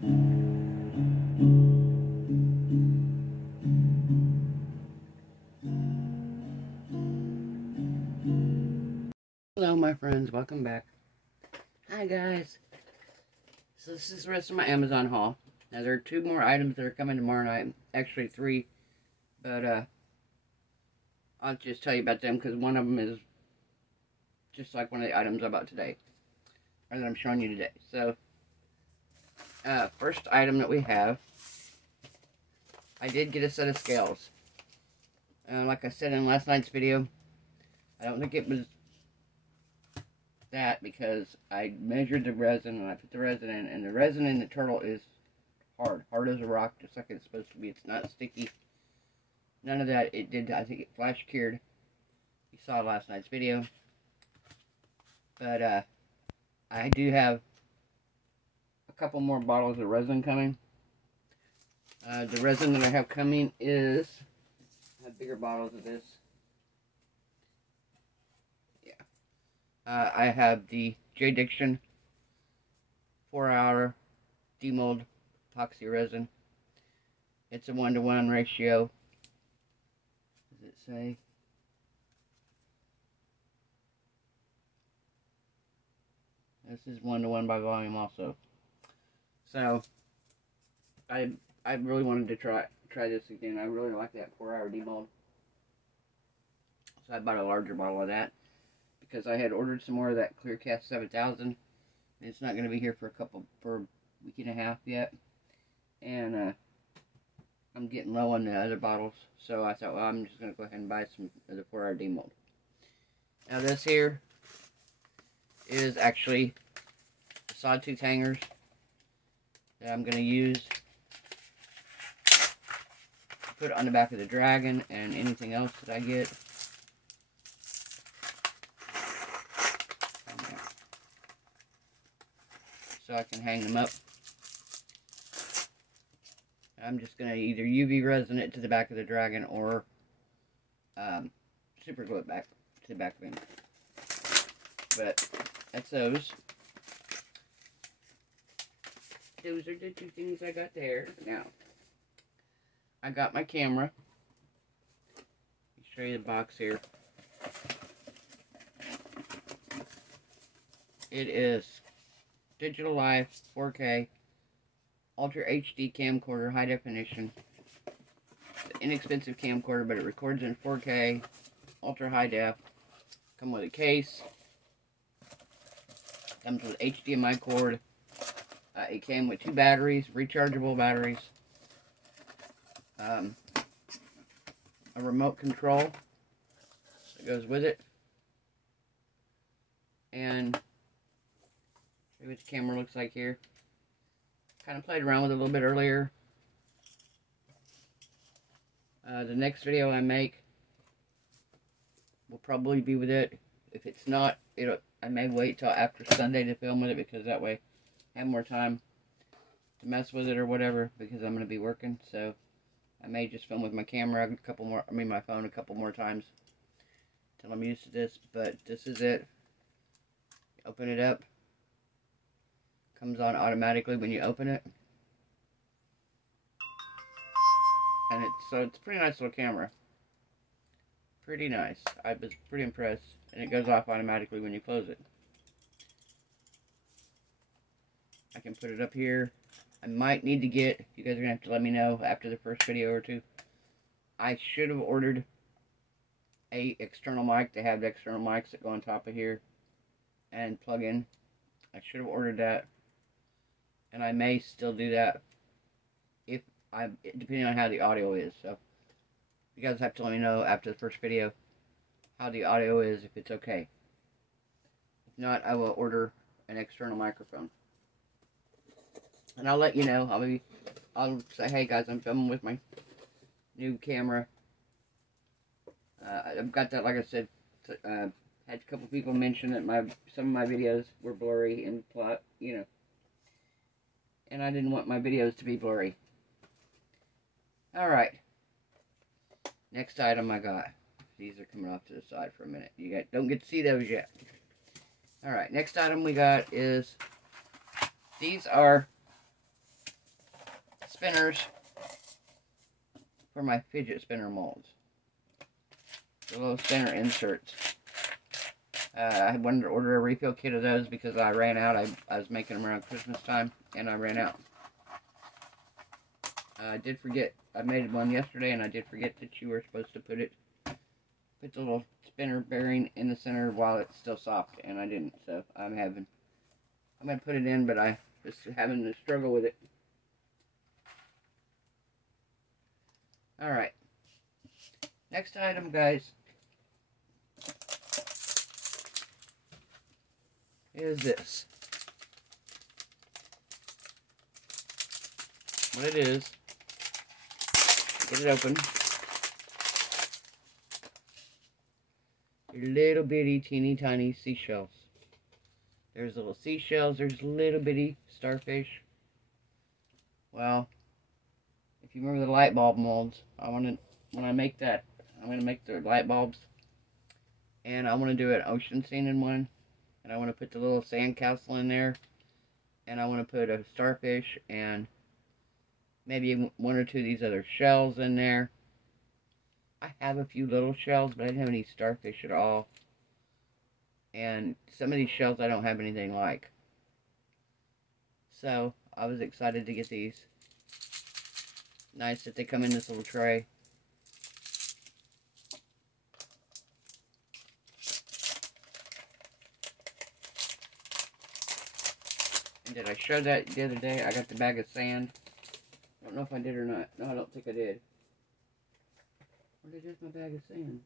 Hello my friends, welcome back. Hi guys. So this is the rest of my Amazon haul. Now there are 2 more items that are coming tomorrow night. Actually 3. But I'll just tell you about them because one of them is just like one of the items I bought today. Or that I'm showing you today. So first item that we have, I did get a set of scales. Like I said in last night's video, I don't think it was that because I measured the resin and I put the resin in, and the resin in the turtle is hard as a rock, just like it's supposed to be. It's not sticky, none of that. It did, I think it flash cured. You saw last night's video. But I do have a couple more bottles of resin coming. The resin that I have coming is, I have bigger bottles of this. I have the J. Diction 4-hour demold epoxy resin. It's a 1-to-1 ratio. Does it say? This is 1-to-1 by volume also. So I really wanted to try this again. I really like that 4-hour demold. So I bought a larger bottle of that, because I had ordered some more of that Clearcast 7000. It's not going to be here for a week and a half yet. And I'm getting low on the other bottles. So I thought, well, I'm just going to go ahead and buy some of the 4-hour demold. Now this here is actually the Sawtooth hangers that I'm going to use to put on the back of the Dragon and anything else that I get. So I can hang them up. I'm just going to either UV resin it to the back of the Dragon or super glue it back to the back of him. But that's those. Those are the 2 things I got there. Now, I got my camera. Let me show you the box here. It is Digital Life 4K Ultra HD camcorder, high definition. It's an inexpensive camcorder, but it records in 4K ultra high def. Come with a case. Comes with HDMI cord. It came with 2 batteries, rechargeable batteries. A remote control that goes with it. And see what the camera looks like here. Kind of played around with it a little bit earlier. The next video I make will probably be with it. If it's not, I may wait till after Sunday to film with it, because that way I have more time to mess with it or whatever, because I'm going to be working. So I may just film with my camera my phone a couple more times till I'm used to this. But this is it. Open it up. Comes on automatically when you open it. And it's a pretty nice little camera. Pretty nice. I was pretty impressed. And it goes off automatically when you close it. I can put it up here. I might need to get, you guys are going to have to let me know after the first video or 2. I should have ordered a external mic. They have the external mics that go on top of here and plug in. I should have ordered that. And I may still do that depending on how the audio is. So you guys have to let me know after the first video how the audio is, if it's okay. If not, I will order an external microphone. And I'll let you know. I'll say, hey guys, I'm filming with my new camera. I've got that, like I said, had a couple people mention that some of my videos were blurry and plot, and I didn't want my videos to be blurry. Alright. Next item I got. These are coming off to the side for a minute. You don't get to see those yet. Alright, next item we got is, these are spinners for my fidget spinner molds. The little spinner inserts. I wanted to order a refill kit of those because I ran out. I was making them around Christmas time, and I ran out. I did forget. I made one yesterday, and I did forget that you were supposed to put the little spinner bearing in the center while it's still soft, and I didn't. So I'm gonna put it in, but I just having to struggle with it. All right. Next item, guys, is this. What it is, get it open. Your little bitty, teeny tiny seashells. There's little seashells, there's little bitty starfish. Well, if you remember the light bulb molds, when I make that, I'm going to make the light bulbs. And I want to do an ocean scene in one. And I want to put the little sand castle in there. And I want to put a starfish and maybe one or two of these other shells in there. I have a few little shells, but I didn't have any starfish at all. And some of these shells I don't have anything like. So, I was excited to get these. Nice that they come in this little tray. And did I show that the other day? I got the bag of sand. I don't know if I did or not. No, I don't think I did. Where did my bag of sand?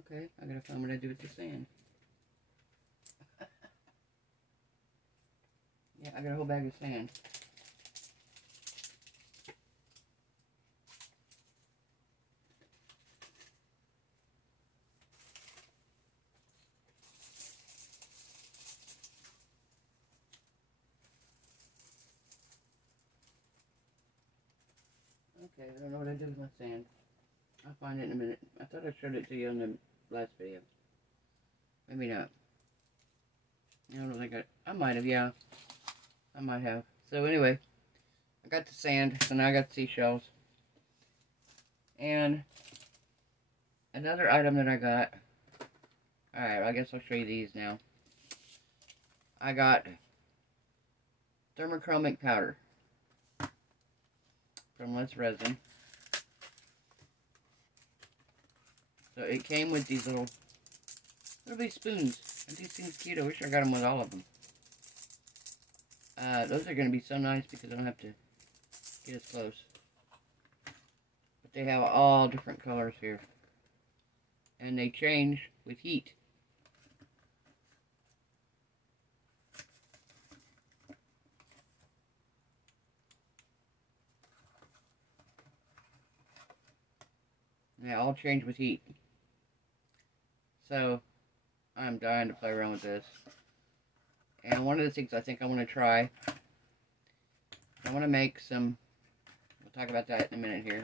Okay, I gotta find what I do with the sand. Yeah, I got a whole bag of sand. Okay, I don't know what I did with my sand. I'll find it in a minute. I thought I showed it to you on the last video. Maybe not. I don't think I might have, yeah. I might have. So anyway, I got the sand, so now I got the seashells. And another item that I got. Alright, I guess I'll show you these now. I got thermochromic powder from Resin. So it came with these little bitty spoons. And these things cute. I wish I got them with all of them. Those are going to be so nice because I don't have to get as close. But they have all different colors here. And they change with heat. And they all change with heat. So, I'm dying to play around with this. And one of the things I think I want to try, I want to make some, we'll talk about that in a minute here.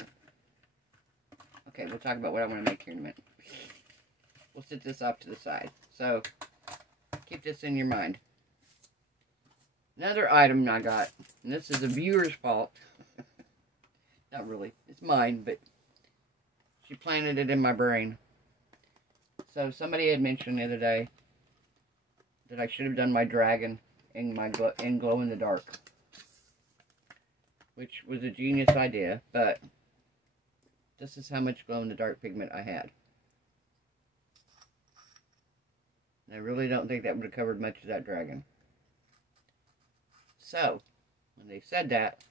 Okay, we'll talk about what I want to make here in a minute. We'll set this off to the side. So, keep this in your mind. Another item I got, and this is a viewer's fault. Not really, it's mine, but she planted it in my brain. So somebody had mentioned the other day that I should have done my dragon in my glow in the dark, which was a genius idea, but this is how much glow in the dark pigment I had. And I really don't think that would have covered much of that dragon. So, when they said that,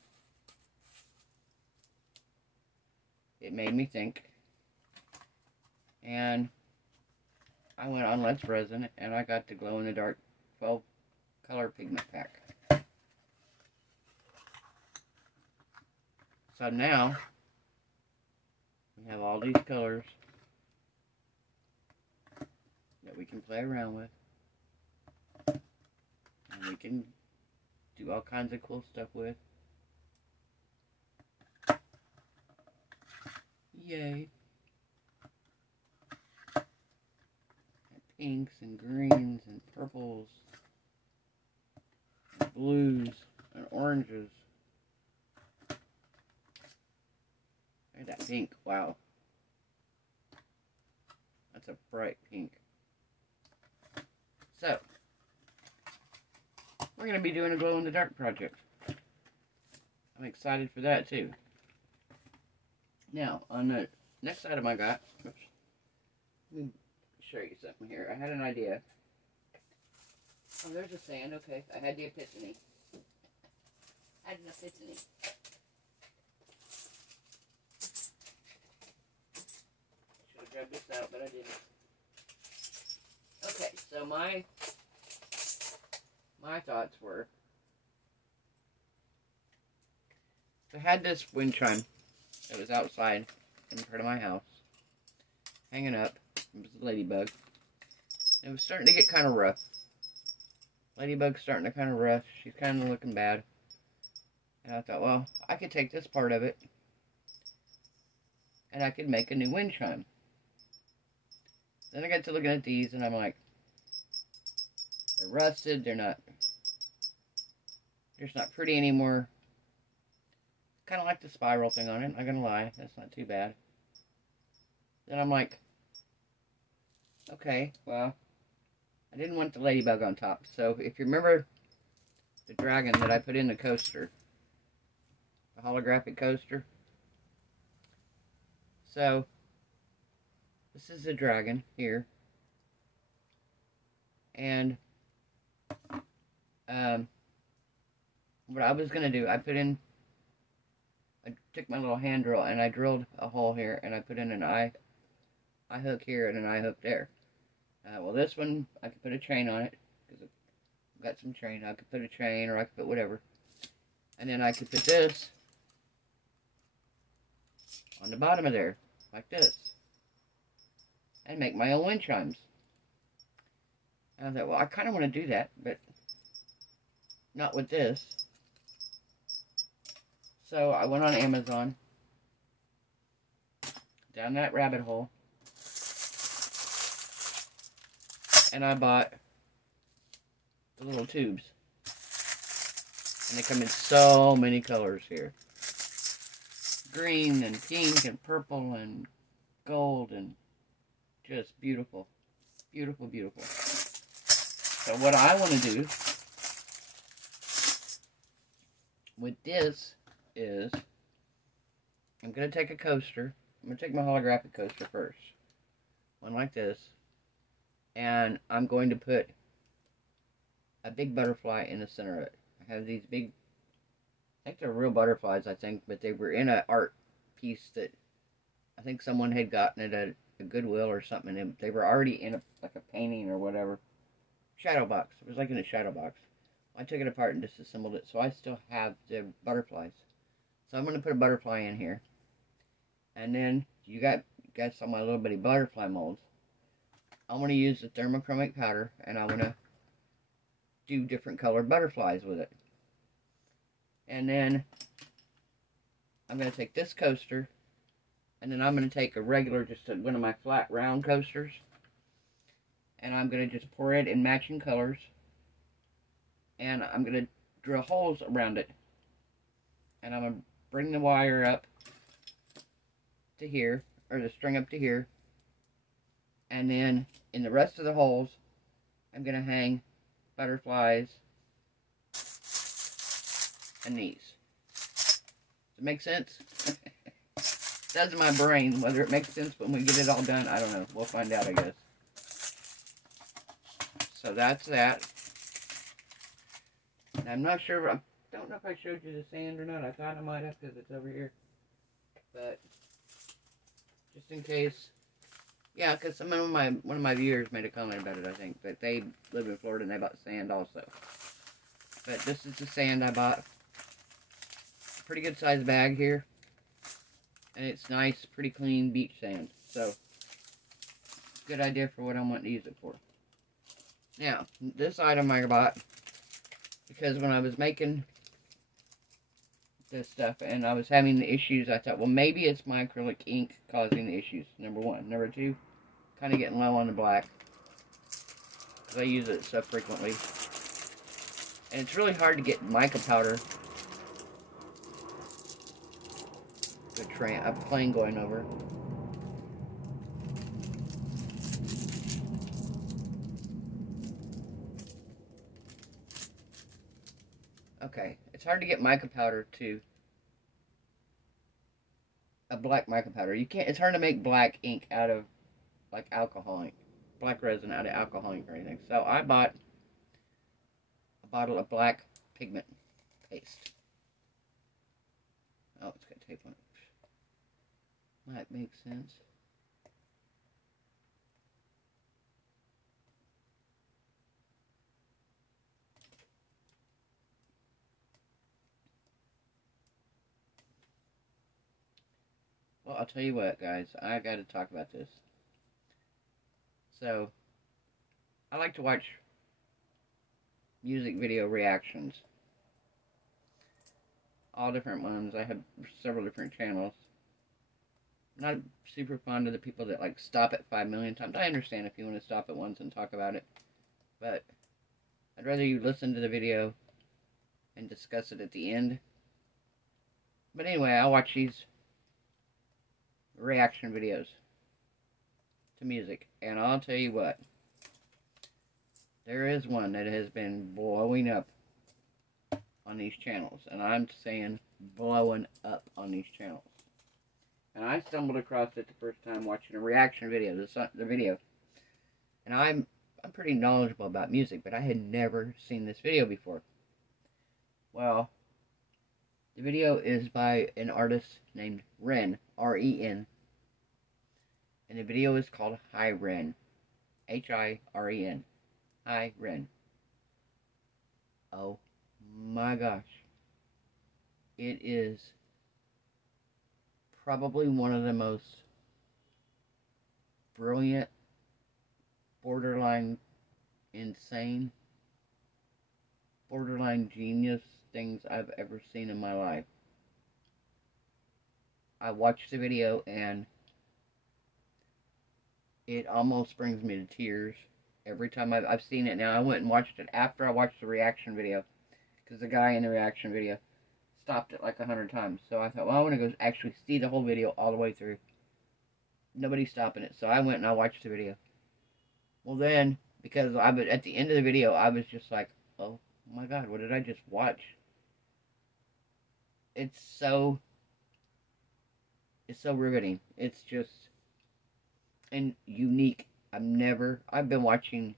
it made me think, and I went on Let's Resin, and I got the glow-in-the-dark 12 color pigment pack. So now, we have all these colors that we can play around with. And we can do all kinds of cool stuff with. Yay. Pinks and greens and purples. blues and oranges. Look at that pink. Wow. That's a bright pink. So, we're going to be doing a glow-in-the-dark project. I'm excited for that, too. Now, on the next item I got, oops, let me show you something here. I had an idea. Oh, there's a sand. Okay, I had the epiphany. I had an epiphany. Should have grabbed this out, but I didn't. Okay, so my thoughts were, I had this wind chime that was outside in front of my house, hanging up. It was a ladybug. It was starting to get kind of rough. Ladybug's starting to kind of rough. She's kind of looking bad. And I thought, well, I could take this part of it and I could make a new wind chime. Then I got to looking at these and I'm like, they're rusted, they're not pretty anymore. Kind of like the spiral thing on it, not gonna lie, that's not too bad. Then I'm like, okay, well, I didn't want the ladybug on top. So if you remember the dragon that I put in the coaster, the holographic coaster. So this is the dragon here. And what I was going to do, I took my little hand drill and I drilled a hole here and I put in an eye hook here and an eye hook there. Well, this one, I could put a chain on it, because I've got some chain. I could put a chain, or I could put whatever. And then I could put this on the bottom of there, like this. And make my own wind chimes. And I thought, well, I kind of want to do that, but not with this. So I went on Amazon, down that rabbit hole, and I bought the little tubes. And they come in so many colors here. Green and pink and purple and gold and just beautiful. Beautiful, beautiful. So what I want to do with this is, I'm going to take a coaster. I'm going to take my holographic coaster first. One like this. And I'm going to put a big butterfly in the center of it. I have these big, I think they're real butterflies, I think, but they were in an art piece that I think someone had gotten it at a Goodwill or something, and they were already in like a painting or whatever. Shadow box. It was like in a shadow box. I took it apart and disassembled it, so I still have the butterflies. So I'm going to put a butterfly in here. And then, you guys saw my little bitty butterfly molds. I'm going to use the thermochromic powder, and I'm going to do different colored butterflies with it. And then I'm going to take this coaster, and then I'm going to take a regular, just one of my flat round coasters, and I'm going to just pour it in matching colors, and I'm going to drill holes around it, and I'm going to bring the wire up to here, or the string up to here, and then in the rest of the holes I'm going to hang butterflies and these. Does it make sense? It does in my brain. Whether it makes sense when we get it all done, I don't know. We'll find out, I guess. So that's that. And I'm not sure, I don't know if I showed you the sand or not. I thought I might have because it's over here. But just in case. Yeah, because one of my viewers made a comment about it, I think. But they live in Florida and they bought sand also. But this is the sand I bought. Pretty good sized bag here. And it's nice, pretty clean beach sand. So, good idea for what I want to use it for. Now, this item I bought because when I was making this stuff and I was having the issues, I thought, well, maybe it's my acrylic ink causing the issues. Number one. Number two, kind of getting low on the black, because I use it so frequently. And it's really hard to get mica powder. A plane going over. Okay, it's hard to get mica powder to a black mica powder. You can't. It's hard to make black ink out of like alcohol ink, black resin out of alcohol ink or anything. So I bought a bottle of black pigment paste. Oh, it's got tape on it. Might make sense. Well, I'll tell you what, guys. I got to talk about this. So, I like to watch music video reactions. All different ones. I have several different channels. I'm not super fond of the people that like stop at 5 million times. I understand if you want to stop at once and talk about it. But I'd rather you listen to the video and discuss it at the end. But anyway, I watch these reaction videos to music, and I'll tell you what, there is one that has been blowing up on these channels, and I'm saying blowing up on these channels. And I stumbled across it the first time watching a reaction video, the video, and I'm pretty knowledgeable about music, but I had never seen this video before. Well, the video is by an artist named Ren, R-E-N. And the video is called Hi Ren. H-I-R-E-N. Hi Ren. Oh my gosh. It is probably one of the most brilliant, borderline insane, borderline genius things I've ever seen in my life. I watched the video and it almost brings me to tears every time I've seen it now. I went and watched it after I watched the reaction video, because the guy in the reaction video stopped it like 100 times. So I thought, well, I want to go actually see the whole video all the way through. Nobody's stopping it. So I went and I watched the video. Well then, because at the end of the video, I was just like, oh my God, what did I just watch? It's so riveting. It's just and unique. I've been watching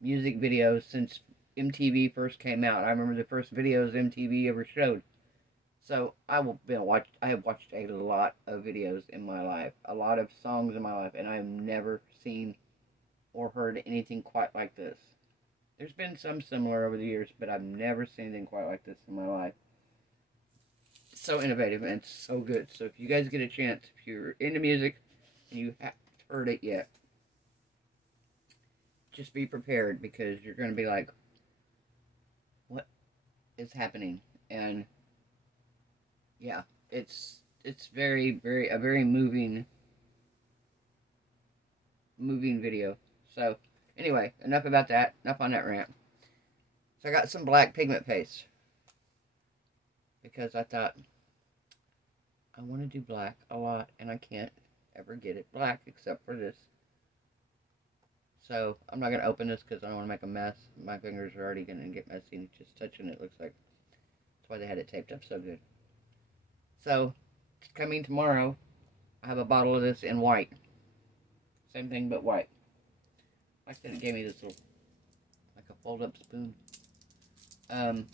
music videos since MTV first came out. I remember the first videos MTV ever showed. So I have watched a lot of videos in my life, a lot of songs in my life, and I've never seen or heard anything quite like this. There's been some similar over the years, but I've never seen anything quite like this in my life. It's so innovative and it's so good. So if you guys get a chance, if you're into music and you haven't heard it yet, just be prepared, because you're going to be like, what is happening? And yeah, it's very, a very moving video. So anyway, enough about that. Enough on that rant. So I got some black pigment paste, because I thought I want to do black a lot, and I can't ever get it black except for this. So I'm not going to open this because I don't want to make a mess. My fingers are already going to get messy, and just touching it looks like. That's why they had it taped up so good. So, coming tomorrow, I have a bottle of this in white. Same thing but white. Like that, it gave me this little, like a fold-up spoon. I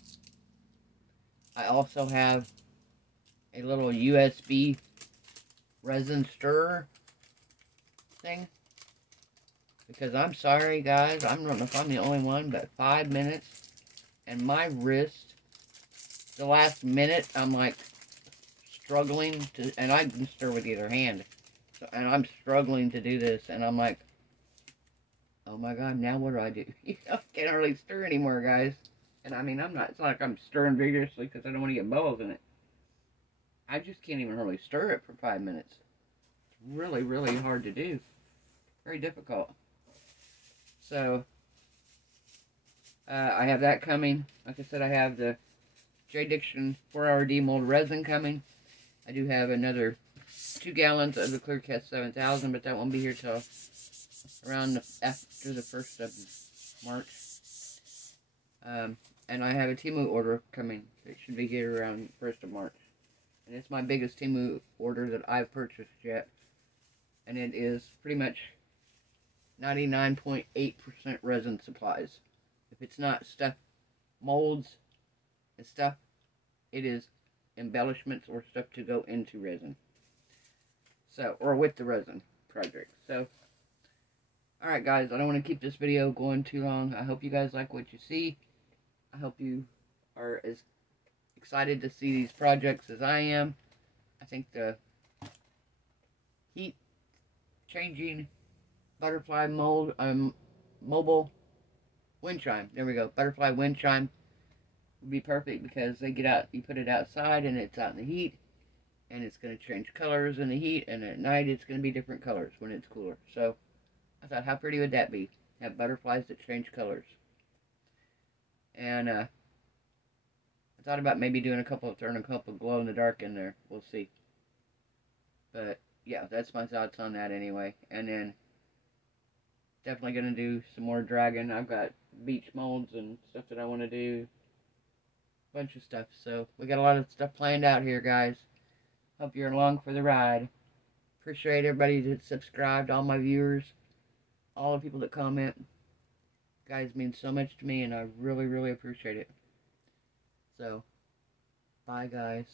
also have a little USB resin stirrer thing. Because I'm sorry, guys, I don't know if I'm the only one, but 5 minutes, and my wrist, the last minute, I'm like struggling to, and I can stir with either hand, so, and I'm struggling to do this, and I'm like, oh my God, now what do I do? I can't hardly stir anymore, guys. And I mean, it's not like I'm stirring vigorously because I don't want to get bubbles in it. I just can't even hardly stir it for 5 minutes. It's really, really hard to do. Very difficult. So, I have that coming. Like I said, I have the J. Diction 4-hour demold resin coming. I do have another 2 gallons of the Clearcast 7000, but that won't be here till around after the 1st of March. And I have a Temu order coming. It should be here around 1st of March. And it's my biggest Temu order that I've purchased yet. And it is pretty much 99.8% resin supplies. If it's not stuff, molds and stuff, it is embellishments or stuff to go into resin. So, or with the resin project. So, alright guys, I don't want to keep this video going too long. I hope you guys like what you see. I hope you are as excited to see these projects as I am. I think the heat changing butterfly mold, mobile wind chime. There we go. Butterfly wind chime would be perfect because they get out, you put it outside and it's out in the heat, and it's going to change colors in the heat, and at night it's going to be different colors when it's cooler. So I thought, how pretty would that be? Have butterflies that change colors. And I thought about maybe doing throwing a couple glow in the dark in there. We'll see. But yeah, that's my thoughts on that anyway. And then definitely going to do some more dragon. I've got beach molds and stuff that I want to do. Bunch of stuff. So we got a lot of stuff planned out here, guys. Hope you're along for the ride. Appreciate everybody that subscribed, all my viewers, all the people that comment. You guys mean so much to me, and I really, really appreciate it. So, bye guys.